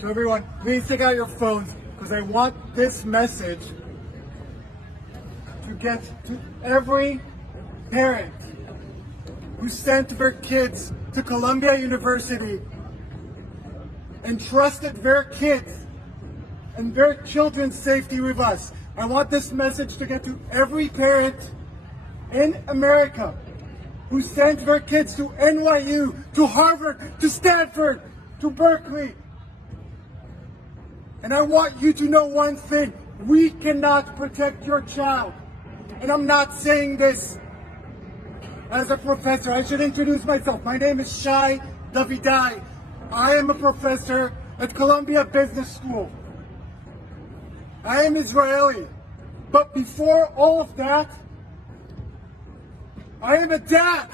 So everyone, please take out your phones because I want this message to get to every parent who sent their kids to Columbia University and trusted their kids and their children's safety with us. I want this message to get to every parent in America who sent their kids to NYU, to Harvard, to Stanford, to Berkeley. And I want you to know one thing. We cannot protect your child. And I'm not saying this as a professor. I should introduce myself. My name is Shai Davidai. I am a professor at Columbia Business School. I am Israeli. But before all of that, I am a dad.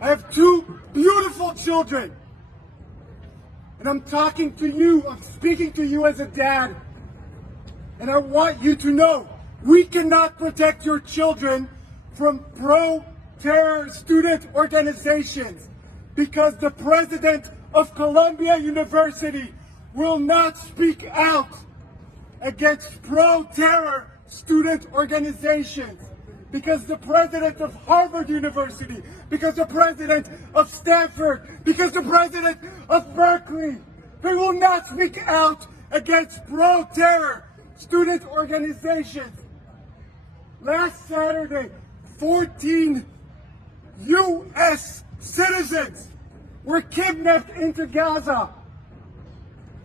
I have two beautiful children. And I'm talking to you, I'm speaking to you as a dad. And I want you to know, we cannot protect your children from pro-terror student organizations because the president of Columbia University will not speak out against pro-terror student organizations. Because the president of Harvard University, because the president of Stanford, because the president of Berkeley, they will not speak out against pro-terror student organizations. Last Saturday, 14 U.S. citizens were kidnapped into Gaza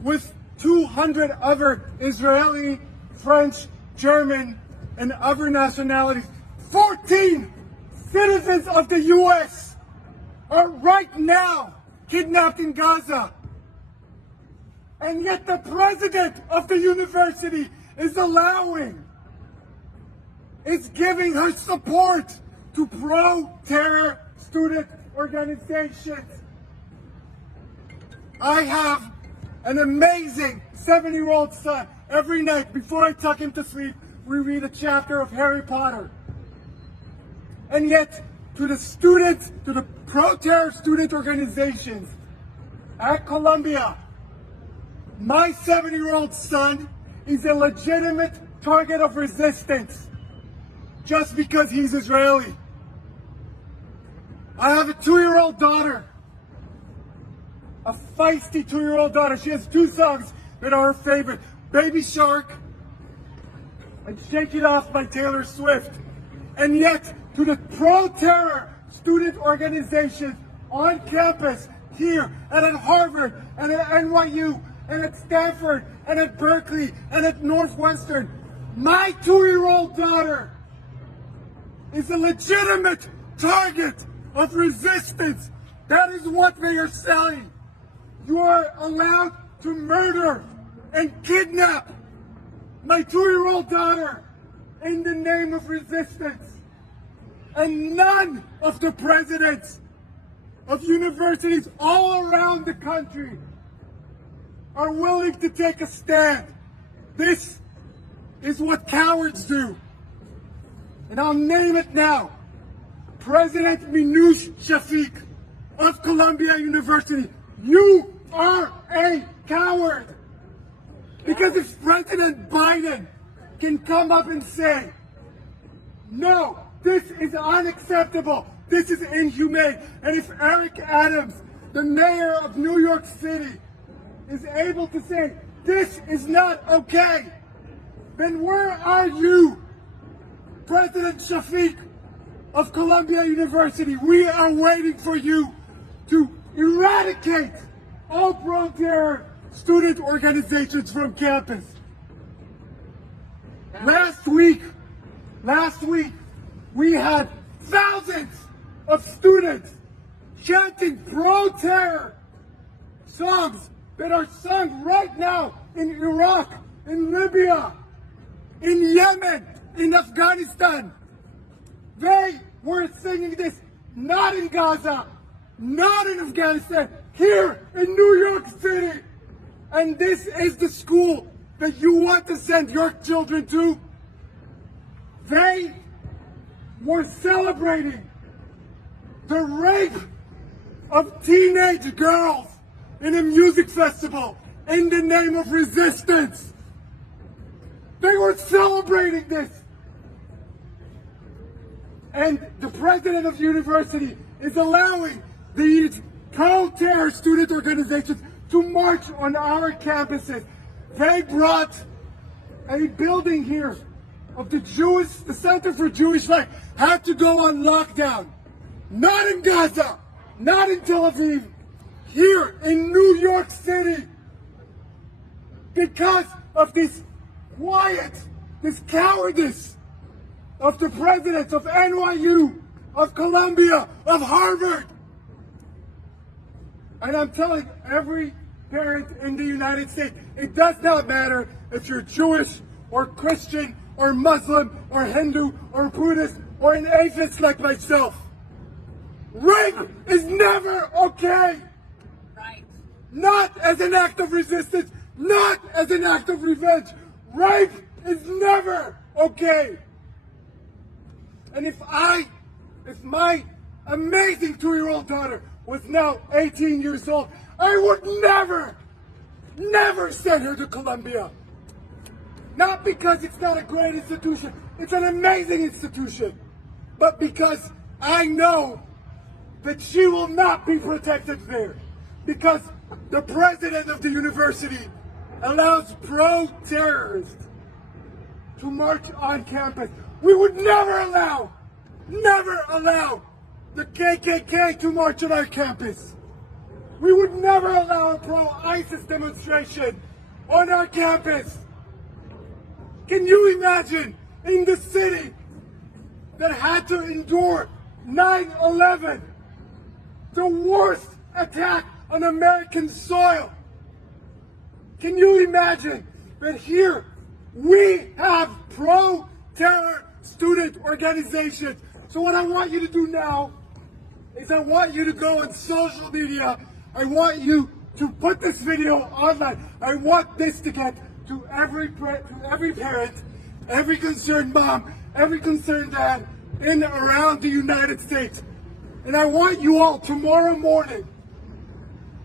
with 200 other Israeli, French, German, and other nationalities. 14 citizens of the U.S. are right now kidnapped in Gaza. And yet the president of the university is giving her support to pro-terror student organizations. I have an amazing 7-year-old son. Every night before I tuck him to sleep, we read a chapter of Harry Potter. And yet, to the students, to the pro-terror student organizations at Columbia, my 7-year-old son is a legitimate target of resistance just because he's Israeli. I have a 2-year-old daughter, a feisty 2-year-old daughter. She has 2 songs that are her favorite, Baby Shark and Shake It Off by Taylor Swift. And yet, to the pro-terror student organizations on campus here and at Harvard and at NYU and at Stanford and at Berkeley and at Northwestern, my 2-year-old daughter is a legitimate target of resistance. That is what they are selling. You are allowed to murder and kidnap my 2-year-old daughter in the name of resistance. And none of the presidents of universities all around the country are willing to take a stand. This is what cowards do. And I'll name it now. President Minouche Shafik of Columbia University, you are a coward. Because if President Biden can come up and say, no, this is unacceptable, this is inhumane, and if Eric Adams, the mayor of New York City, is able to say, this is not okay, then where are you, President Shafik of Columbia University? We are waiting for you to eradicate all pro-terror student organizations from campus. Last week, we had thousands of students chanting pro-terror songs that are sung right now in Iraq, in Libya, in Yemen, in Afghanistan. They were singing this not in Gaza, not in Afghanistan, here in New York City. And this is the school that you want to send your children to. They were celebrating the rape of teenage girls in a music festival in the name of resistance. They were celebrating this. And the president of the university is allowing these pro-terror student organizations to march on our campuses. They brought a building here of the Center for Jewish Life had to go on lockdown. Not in Gaza, not in Tel Aviv, here in New York City. Because of this quiet, this cowardice of the presidents of NYU, of Columbia, of Harvard. And I'm telling every parent in the United States, it does not matter if you're Jewish or Christian or Muslim or Hindu or Buddhist or an atheist like myself. Rape is never okay. Right. Not as an act of resistance, not as an act of revenge. Rape is never okay. And if my amazing 2-year-old daughter was now 18 years old, I would never send her to Columbia. Not because it's not a great institution, it's an amazing institution, but because I know that she will not be protected there. Because the president of the university allows pro-terrorists to march on campus. We would never allow the KKK to march on our campus. We would never allow a pro-ISIS demonstration on our campus. Can you imagine in the city that had to endure 9/11, the worst attack on American soil? Can you imagine that here we have pro-terror student organizations? So what I want you to do now is I want you to go on social media. I want you to put this video online. I want this to get to every parent, every concerned mom, every concerned dad in and around the United States. And I want you all tomorrow morning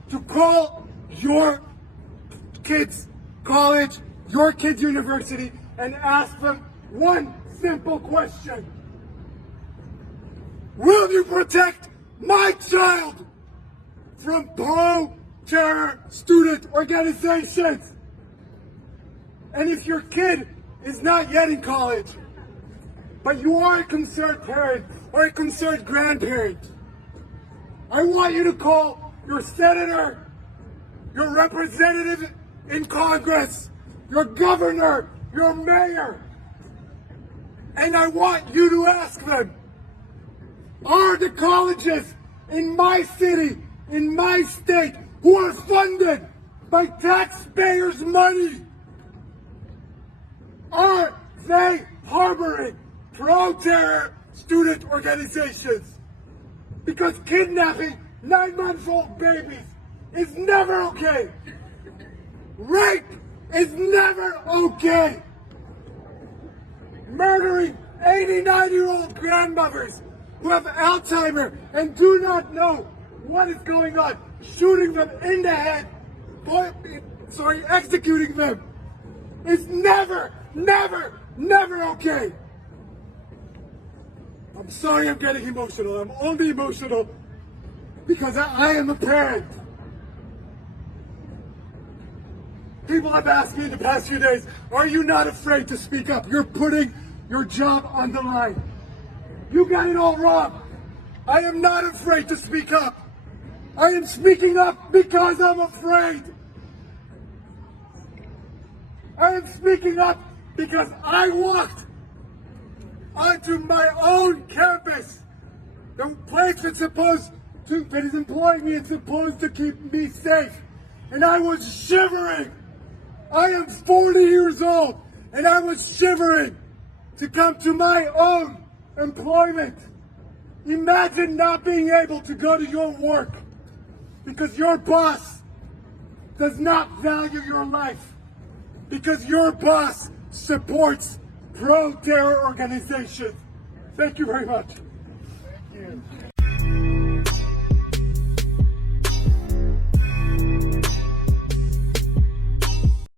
to call your kids' college, your kids' university, and ask them one simple question. Will you protect my child from pro-terror student organizations? And if your kid is not yet in college, but you are a concerned parent or a concerned grandparent, I want you to call your senator, your representative in Congress, your governor, your mayor, and I want you to ask them, are the colleges in my city, in my state, who are funded by taxpayers' money, are they harboring pro-terror student organizations? Because kidnapping 9-month-old babies is never okay. Rape is never okay. Murdering 89-year-old grandmothers who have Alzheimer's and do not know what is going on, shooting them in the head, executing them, is never okay. I'm sorry I'm getting emotional. I'm only emotional because I am a parent. People have asked me in the past few days, are you not afraid to speak up? You're putting your job on the line. You got it all wrong. I am not afraid to speak up. I am speaking up because I'm afraid. I am speaking up because I walked onto my own campus, the place that is employing me and supposed to keep me safe, and I was shivering. I am 40 years old, and I was shivering to come to my own employment. Imagine not being able to go to your work because your boss does not value your life, because your boss supports pro-terror organizations. Thank you very much. Thank you.